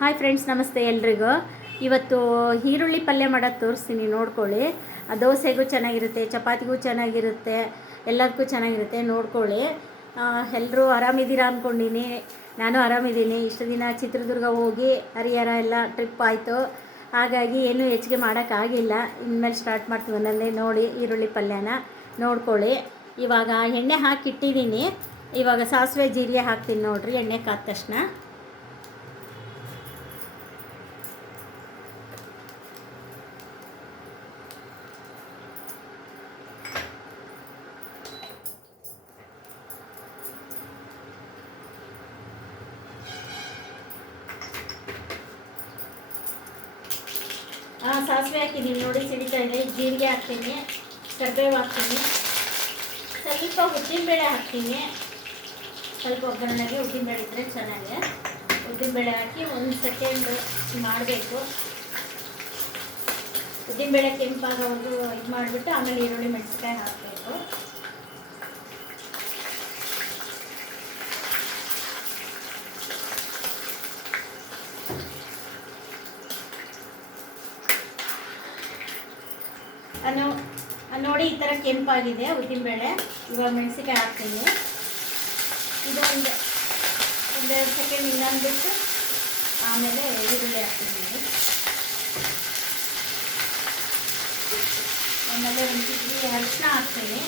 Hi friends, ನಮಸ್ತೆ ಎಲ್ರಿಗೂ. ಇವತ್ತು ಈರುಳ್ಳಿ ಪಲ್ಯ ಮಾಡೋದು ತೋರಿಸ್ತೀನಿ, ನೋಡ್ಕೊಳ್ಳಿ. ದೋಸೆಗೂ ಚೆನ್ನಾಗಿರುತ್ತೆ, ಚಪಾತಿಗೂ ಚೆನ್ನಾಗಿರುತ್ತೆ, ಎಲ್ಲದಕ್ಕೂ ಚೆನ್ನಾಗಿರುತ್ತೆ, ನೋಡ್ಕೊಳ್ಳಿ. ಎಲ್ಲರೂ ಆರಾಮಿದ್ದೀರಾ ಅಂದ್ಕೊಂಡಿನಿ. ನಾನು ಆರಾಮಿದ್ದೀನಿ. ಇಷ್ಟು ದಿನ ಚಿತ್ರದುರ್ಗ ಹೋಗಿ ಹರಿಹರ ಎಲ್ಲ ಟ್ರಿಪ್ ಆಯಿತು, ಹಾಗಾಗಿ ಏನೂ ಹೆಚ್ಚಿಗೆ ಮಾಡೋಕ್ಕಾಗಿಲ್ಲ. ಇನ್ಮೇಲೆ ಸ್ಟಾರ್ಟ್ ಮಾಡ್ತೀವಿ ಒಂದೊಂದೇ. ನೋಡಿ, ಈರುಳ್ಳಿ ಪಲ್ಯನ ನೋಡ್ಕೊಳ್ಳಿ. ಇವಾಗ ಎಣ್ಣೆ ಹಾಕಿಟ್ಟಿದ್ದೀನಿ. ಇವಾಗ ಸಾಸಿವೆ ಜೀರಿಗೆ ಹಾಕ್ತೀನಿ ನೋಡಿರಿ. ಎಣ್ಣೆ ಕಾದ ತಕ್ಷಣ ಸಾಸಿವೆ ಹಾಕಿದ್ದೀನಿ ನೋಡಿ, ಸಿಡಿತಾ ಇದೆ. ಜೀರಿಗೆ ಹಾಕ್ತೀನಿ, ಕರಿಬೇವು ಹಾಕ್ತೀನಿ, ಸ್ವಲ್ಪ ಉದ್ದಿನಬೇಳೆ ಹಾಕ್ತೀನಿ. ಸ್ವಲ್ಪ ಒಗ್ಗರಣೆಗೆ ಉದ್ದಿನಬೇಳೆ ಇದ್ದರೆ ಚೆನ್ನಾಗಿ. ಉದ್ದಿನಬೇಳೆ ಹಾಕಿ 1 ಸೆಕೆಂಡ್ ಮಾಡಬೇಕು. ಉದ್ದಿನಬೇಳೆ ಕೆಂಪಾಗೋದು ಇದು ಮಾಡಿಬಿಟ್ಟು ಆಮೇಲೆ ಈರುಳ್ಳಿ ಮೆಣಸಿನ್ಕಾಯಿ ಹಾಕಬೇಕು. ನೋಡಿ, ಈ ಥರ ಕೆಂಪಾಗಿದೆ ಉದ್ದಿನಬೇಳೆ. ಇವಾಗ ಮೆಣಸಿನ್ಕಾಯಿ ಹಾಕ್ತೀನಿ. ಇದು ಒಂದೆರಡು ಸೆಕೆಂಡ್ ಇನ್ನೊಂದ್ಬಿಟ್ಟು ಆಮೇಲೆ ಈರುಳ್ಳಿ ಹಾಕ್ತೀನಿ. ಆಮೇಲೆ ಒಂದು ಅರಿಶಿನ ಹಾಕ್ತೀನಿ.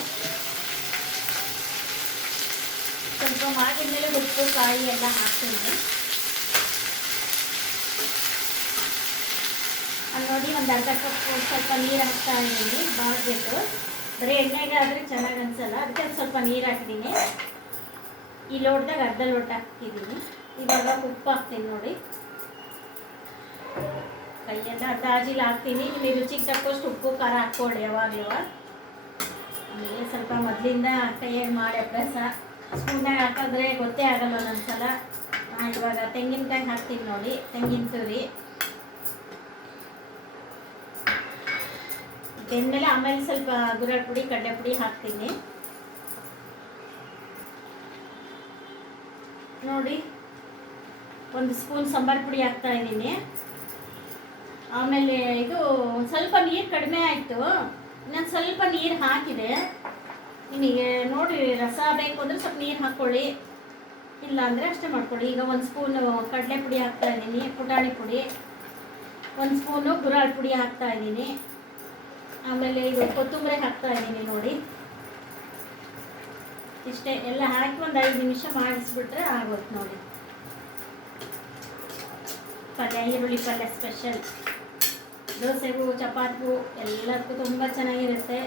ಸ್ವಲ್ಪ ಮಾಡಿದ್ಮೇಲೆ ಉಪ್ಪು, ಕಾಯಿ ಎಲ್ಲ ಹಾಕ್ತೀನಿ. ನೋಡಿ, ಒಂದು ಅರ್ಧ ಕಪ್ಪು ಸ್ವಲ್ಪ ನೀರು ಹಾಕ್ತಾ ಇದ್ದೀನಿ. ಬಾಡಬೇಕು, ಬರೀ ಎಣ್ಣೆಗೆ ಆದರೆ ಚೆನ್ನಾಗಿ ಅನಿಸಲ್ಲ, ಅದಕ್ಕೆ ಸ್ವಲ್ಪ ನೀರು ಹಾಕಿದ್ದೀನಿ. ಈ ಲೋಟದಾಗ ಅರ್ಧ ಲೋಟ ಹಾಕಿದ್ದೀನಿ. ಇವಾಗ ಉಪ್ಪು ಹಾಕ್ತೀನಿ ನೋಡಿ. ಕೈಯೆಲ್ಲ ಅರ್ಧ ಹಾಕ್ತೀನಿ. ನಿಮಗೆ ರುಚಿಗೆ ತಕ್ಕಷ್ಟು ಉಪ್ಪು ಖಾರ ಹಾಕ್ಕೊಳ್ಳಿ ಯಾವಾಗಲೂ. ಆಮೇಲೆ ಸ್ವಲ್ಪ ಮೊದಲಿಂದ ಕೈಯಾಗಿ ಮಾಡಿ ಅಭ್ಯಾಸ. ಸ್ಪೂನ್ನಾಗ ಹಾಕಿದ್ರೆ ಗೊತ್ತೇ ಆಗಲ್ಲ ಒಂದೊಂದ್ಸಲ. ಇವಾಗ ತೆಂಗಿನಕಾಯಿ ಹಾಕ್ತೀನಿ ನೋಡಿ, ತೆಂಗಿನ ತುರಿ. ಬೆಂದಮೇಲೆ ಆಮೇಲೆ ಸ್ವಲ್ಪ ಗುರಾಳ್ ಪುಡಿ, ಕಡಲೆ ಪುಡಿ ಹಾಕ್ತೀನಿ ನೋಡಿ. 1 ಸ್ಪೂನ್ ಸಾಂಬಾರು ಪುಡಿ ಹಾಕ್ತಾ ಇದ್ದೀನಿ. ಆಮೇಲೆ ಇದು ಸ್ವಲ್ಪ ನೀರು ಕಡಿಮೆ ಆಯಿತು, ನಾನು ಸ್ವಲ್ಪ ನೀರು ಹಾಕಿದೆ. ನಿಮಗೆ ನೋಡಿ ರಸ ಬೇಕು ಅಂದರೆ ಸ್ವಲ್ಪ ನೀರು ಹಾಕ್ಕೊಳ್ಳಿ, ಇಲ್ಲ ಅಂದರೆ ಅಷ್ಟೇ ಮಾಡ್ಕೊಳ್ಳಿ. ಈಗ 1 ಸ್ಪೂನು ಕಡಲೆ ಪುಡಿ ಹಾಕ್ತಾ ಇದ್ದೀನಿ, ಪುಟಾಣಿ ಪುಡಿ. 1 ಸ್ಪೂನು ಗುರಾಳ್ ಪುಡಿ ಹಾಕ್ತಾ ಇದ್ದೀನಿ. ಆಮೇಲೆ ಇದು ಕೊತ್ತಂಬರಿ ಹಾಕ್ತಾ ಇದ್ದೀನಿ ನೋಡಿ. ಇಷ್ಟೇ, ಎಲ್ಲ ಹಾಕಿ ಒಂದು 5 ನಿಮಿಷ ಮಾಡಿಸ್ಬಿಟ್ರೆ ಆಗೋಯ್ತು ನೋಡಿ. ಪಲ್ಯ, ಈರುಳ್ಳಿ ಪಲ್ಯ ಸ್ಪೆಷಲ್. ದೋಸೆಗೂ ಚಪಾತಿಗೂ ಎಲ್ಲದಕ್ಕೂ ತುಂಬ ಚೆನ್ನಾಗಿರುತ್ತೆ.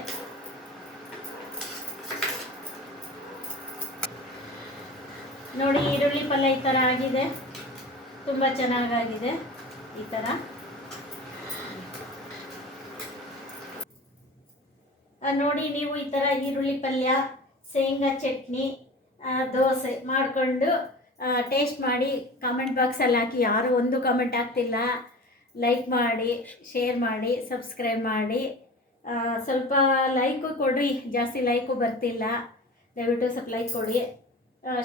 ನೋಡಿ, ಈರುಳ್ಳಿ ಪಲ್ಯ ಈ ಥರ ಆಗಿದೆ, ತುಂಬ ಚೆನ್ನಾಗಾಗಿದೆ. ಈ ಥರ ನೋಡಿ, ನೀವು ಈ ಥರ ಈರುಳ್ಳಿ ಪಲ್ಯ, ಶೇಂಗಾ ಚಟ್ನಿ, ದೋಸೆ ಮಾಡಿಕೊಂಡು ಟೇಸ್ಟ್ ಮಾಡಿ ಕಾಮೆಂಟ್ ಬಾಕ್ಸಲ್ಲಿ ಹಾಕಿ. ಯಾರು ಒಂದು ಕಾಮೆಂಟ್ ಆಗ್ತಿಲ್ಲ. ಲೈಕ್ ಮಾಡಿ, ಶೇರ್ ಮಾಡಿ, ಸಬ್ಸ್ಕ್ರೈಬ್ ಮಾಡಿ. ಸ್ವಲ್ಪ ಲೈಕು ಕೊಡಿರಿ, ಜಾಸ್ತಿ ಲೈಕು ಬರ್ತಿಲ್ಲ. ದಯವಿಟ್ಟು ಸ್ವಲ್ಪ ಲೈಕ್ ಕೊಡಿ,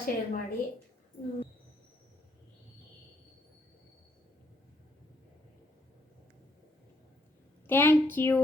ಶೇರ್ ಮಾಡಿ. Thank you.